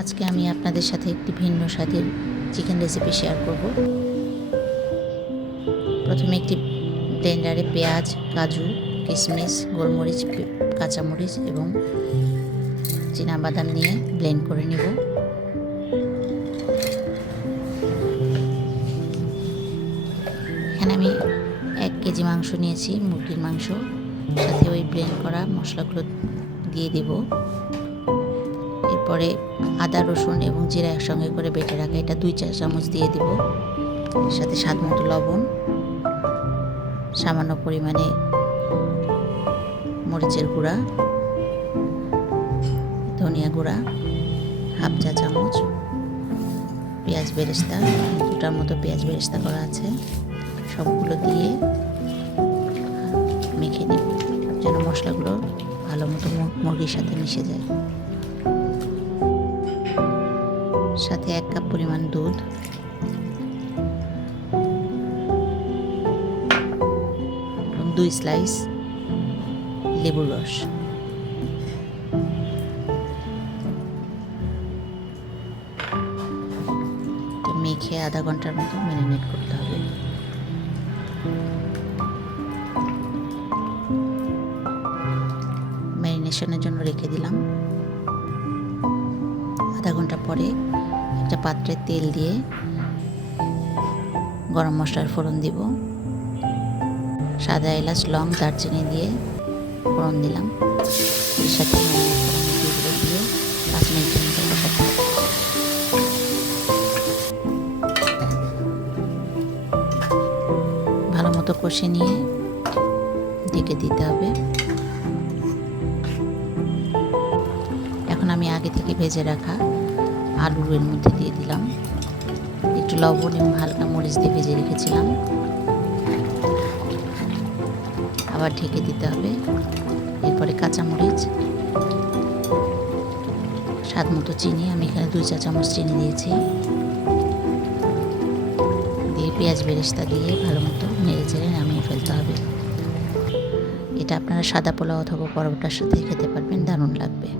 আজকে আমি আপনাদের সাথে একটি ভিন্ন স্বাদের চিকেন রেসিপি শেয়ার করব। প্রথমে একটি ব্লেন্ডারে পেঁয়াজ, কাজু, কিশমিশ, গোলমরিচ, কাঁচামরিচ এবং চীনাবাদাম নিয়ে ব্লেন্ড করে নেব। এখানে আমি 1 কেজি মাংস নিয়েছি, মুরগির মাংস। সাথে ওই ব্লেন্ড করা মশলাগুলো দিয়ে দেব। এরপরে আদা, রসুন এবং জিরা একসঙ্গে করে বেটে রাখা এটা 2 চা চামচ দিয়ে দিব। সাথে স্বাদ মতো লবণ, সামান্য পরিমাণে মরিচের গুঁড়া, ধনিয়া গুঁড়া, হাফ চা চামচ, পেঁয়াজ বেরেস্তা, 2টার মতো পেঁয়াজ বেরেস্তা করা আছে। সবগুলো দিয়ে মেখে নেব যেন মশলাগুলো ভালো মতো মুরগির সাথে মিশে যায়। সাথে 1 কাপ পরিমাণ দুধ, এবং 2 স্লাইস লেবুর রস। মেখে আধা ঘন্টার মতো ম্যারিনেট করতে হবে। ম্যারিনেশনের জন্য রেখে দিলাম। আধা ঘন্টা পরে একটা পাত্রে তেল দিয়ে গরম মশলার ফোড়ন দিব। সাদা এলাচ, লং, দারচিনি দিয়ে ফোড়ন দিলাম। এর সাথে মুরগিগুলো দিয়ে 5 মিনিটের মতো কষাতে হবে। ভালো মতো কষে নিয়ে ঢেকে দিতে হবে। এখন আমি আগে থেকে ভেজে রাখা আলুর এর মধ্যে দিয়ে দিলাম। একটু লবণ এবং হালকা মরিচ দিয়ে ভেজে রেখেছিলাম। আবার ঢেকে দিতে হবে। এরপরে কাঁচামরিচ, স্বাদ মতো চিনি, আমি এখানে 2 চা চামচ চিনি দিয়েছি, দিয়ে পেঁয়াজ বেরেস্তা দিয়ে ভালো মতো নেড়ে চেড়ে নামিয়ে ফেলতে হবে। এটা আপনারা সাদা পোলাও অথবা পরোটার সাথে খেতে পারবেন, দারুণ লাগবে।